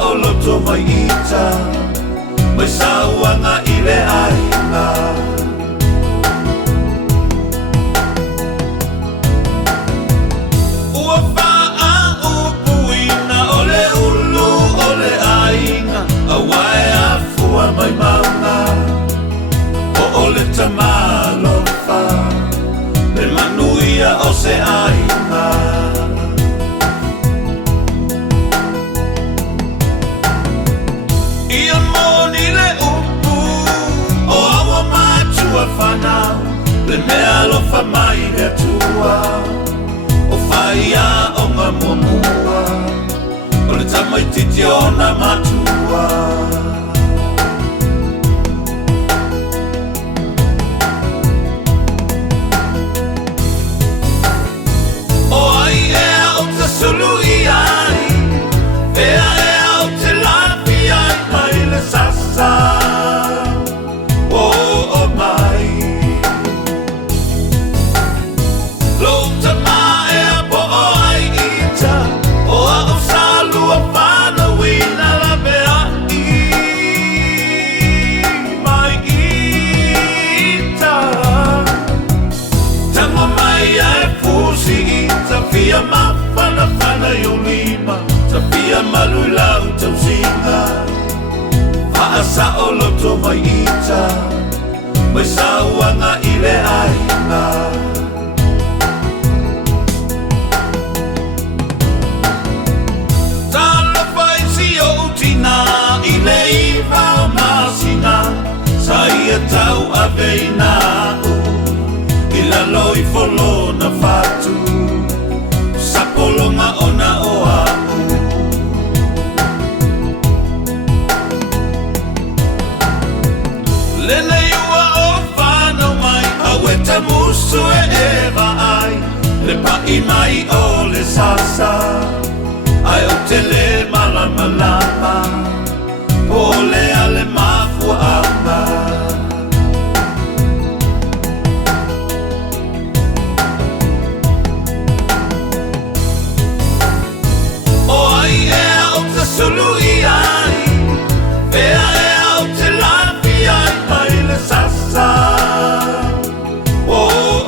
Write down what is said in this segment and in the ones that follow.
o loto mai ita, mai sauanga i le ainga. Ua faa upuina o le ulu o le ainga, awae afua mai maunga, o le tamalofa, le manuia o se ainga. Ia moni le upu o awa matua whanau, le mea lofa mai le tua, o whaia o ngā muamua, o le tamaititi o na matua. O ai ea o te sulu i ai, ea ea o te lapi ai mai le sasa. O o mai Lota ma ea po o ai ita, o a o salu a whana wina la mea i mai ita. Tama mai ai fusi ita, fia ma whana whana yo lima, ta fia malu lau tau singa. Haasa o loto mai ita, mai sauanga i le ainga. Tala whai si o utina i le iwa o masina, sa ia tau a veina u, i lalo i folo na fatu, sa polonga ona o au. Lene iua o whanau mai, awe ta musu e ewa ai, le pai mai o le sasa, ai o te le malama lama, po le ale mafua ama. O ai ea o te sulu i ai, ea ea o te lapi ai mai le sasa. O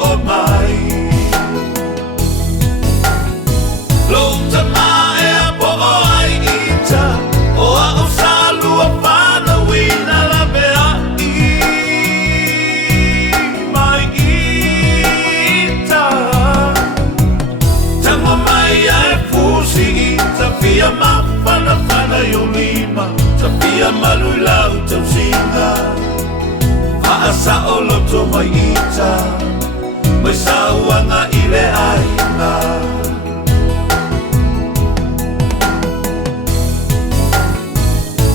o mai Lota ma ea po o ai ita, o a o salu a whana wina la mea i mai ita. Tama mai ai fusi ita, fia ma whana whana yo lima, ta fia malu lau tau singa. Haasa o loto mai ita, mai sauanga i le ainga.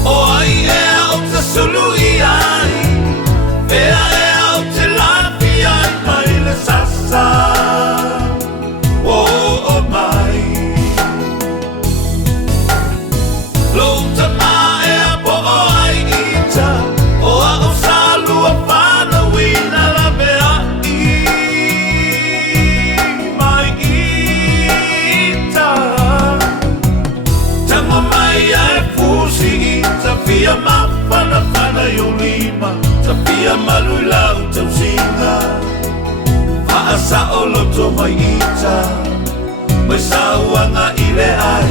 O ai ea o te sulu i ai, ea ea o te lapi ai mai le sasa. O o mai Lota ma ea po o ai ita, o a o salu a whana wina la mea i mai ita. Tama mai ai fusi ita, fia ma whana whana yo lima, ta fia malu lau tau singa. Haasa o loto mai ita, mai sauanga i le ai.